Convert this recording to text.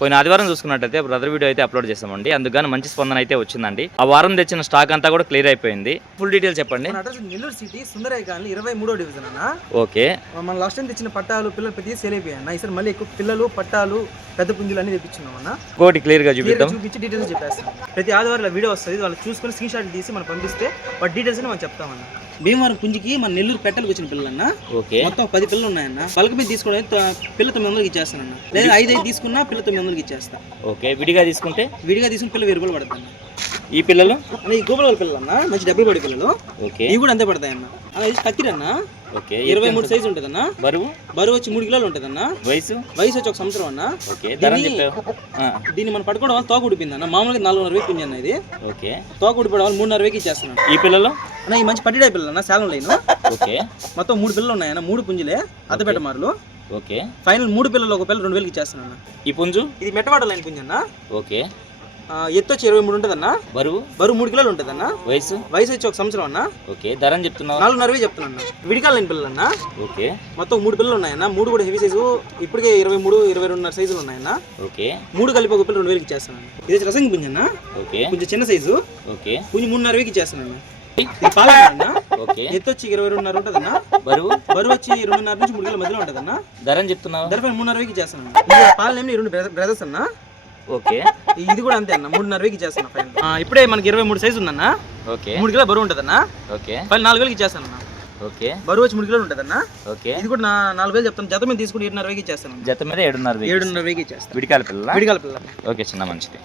పోయిన ఆదివారం చూసుకున్నట్టయితే బ్రదర్ వీడియో అయితే అప్లోడ్ చేసామండి. అందుకని మంచి స్పందన అయితే వచ్చిందండి. ఆ వారం తెచ్చిన స్టాక్ అంతా కూడా క్లియర్ అయిపోయింది. ఫుల్ డీటెయిల్స్ చెప్పండి. నెల్లూరు సిటీ సుందరయ్య కాలనీ 23వ డివిజన్ అన్న. ఓకే, మన లాస్ట్ టైం తెచ్చిన పట్టాలు పిల్లలు ప్రతి సేల్ అయిపోయాయి అన్న. ఈసారి మళ్ళీ ఎక్కువ పిల్లలు పట్టాలు పెద్ద పుంజులు అన్ని తెప్పించున్నాం అన్న. ఇంకోటి క్లియర్ గా చూపించి డీటెయిల్స్ చెప్పేస్తాం. ప్రతి ఆదివారం వీడియో వస్తుంది, వాళ్ళు చూసుకొని స్క్రీన్ షాట్ తీసి మనం పంపిస్తే వాటి డీటెయిల్స్ మనం చెప్తామన్న. భీమవరం పుంజికి మన నెల్లూరు పెట్టలకు వచ్చిన పిల్లలన్న. ఓకే, మొత్తం 10 పిల్లలు ఉన్నాయన్న. పలక మీద తీసుకోవడం పిల్ల 900కి ఇచ్చేస్తానన్న. లేదా 5 తీసుకున్నా పిల్ల 900కి ఇచ్చేస్తా. ఓకే, విడిగా తీసుకుంటే పిల్ల 1000 రూపాయలు పడుతుంది. ఈ పిల్లలు ఈ గోబల పిల్లలు అన్న, మంచి డబ్బులు పడే పిల్లలు. ఓకే, ఇవి కూడా అంతే పడతాయన్న. ఇది కత్తిరన్న. ఓకే, 23 సైజు ఉంటుందన్న. బరువు వచ్చి 3 కిలోలు ఉంటుందన్న. వయసు వచ్చి 1 సంవత్సరం అన్న. ఓకే, దీన్ని మనం పట్టుకోవడం వల్ల తోక ఉడిపోయింది అన్న. మామూలుగా 4.5 పుంజి అన్న ఇది. ఓకే, తోక ఉడిపోవడం వల్ల 3.5 ఇచ్చేస్తున్నాను. ఈ పిల్లలు అన్న ఈ మంచి పట్టిడే పిల్లలు అన్న, శాలం లైన్. ఓకే, మొత్తం 3 పిల్లలు ఉన్నాయన్న. 3 పుంజులే అద్దపెట్ట మార్లు. ఓకే, ఫైనల్ 3 పిల్లలు ఒక పిల్ల 2000కి ఇచ్చేస్తున్నాను. ఈ పుంజు ఇది మెట్టవాడ లైన్ పుంజు అన్న. ఓకే, ఎత్తు వచ్చి 23 ఉంటుందన్న. బరువు 3 కిలోలు ఉంటుందన్న. వయసు వచ్చి 1 సంవత్సరం అన్న. ఓకే, ధర చెప్తున్నావు? 4.5 చెప్తున్నా. విడికాల లైన్ పిల్లలు అన్న. ఓకే, మొత్తం 3 పిల్లలు ఉన్నాయన్న. 3 కూడా హెవీ సైజు. ఇప్పటికే 23, 22.5 సైజులు ఉన్నాయన్న. ఓకే, 3 కలిపి ఒక పిల్ల 2000కి ఇచ్చేస్తున్నాను. ఇది వచ్చి రసంగి పుంజు అన్న. ఓకే, కొంచెం చిన్న సైజు. ఓకే, పుంజు 3.5కి ఇచ్చేస్తున్నాను. ఇది పాల అన్న. ఓకే, ఎత్తు వచ్చి 22.5 ఉంటుందన్న. బరువు వచ్చి 2.5 నుంచి 3 కిలోల మధ్యలో ఉంటుందన్న. ధర చెప్తున్నావు? ధర 3.5కి ఇచ్చేస్తున్నాను. ఈ పాల నేమ్ 2 బ్రదర్స్ అన్న. ఓకే, ఇది కూడా అంతే అన్న. 3.5కి ఇచ్చేస్తాను ఫైనల్. ఇప్పుడే మనకి 23 సైజు ఉందన్న. ఓకే, 3 కిలోల బరువు ఉంటుందన్న. ఓకే, ఫైనల్ 4000కి ఇచ్చేస్తాను అన్న. ఓకే, బరువు వచ్చి 3 కిలోలు ఉంటుందన్న. ఓకే, ఇది కూడా 4000 చెప్తాను. జత మీద తీసుకుని 7.5కి ఇచ్చేస్తాను. జత మీద 7.5 7.5కి ఇచ్చేస్తాను. విడికాల పిల్ల. పిల్ల. ఓకే, చిన్న మంచిది.